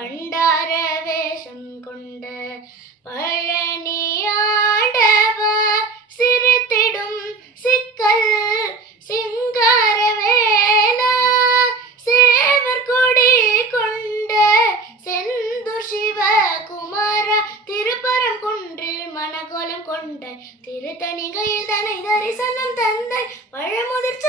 பண்டார வேஷம் கொண்ட பழனியாண்டவா சிரித்திடும் சிக்கல் சிங்கார வேலா சேவர் கொடி கொண்ட செந்தூர் சிவகுமாரா திருப்பரம் குன்றில் மனகோலம் கொண்ட திருத்தணிகையில் தனை தரிசனம் தந்த பழமுதிர்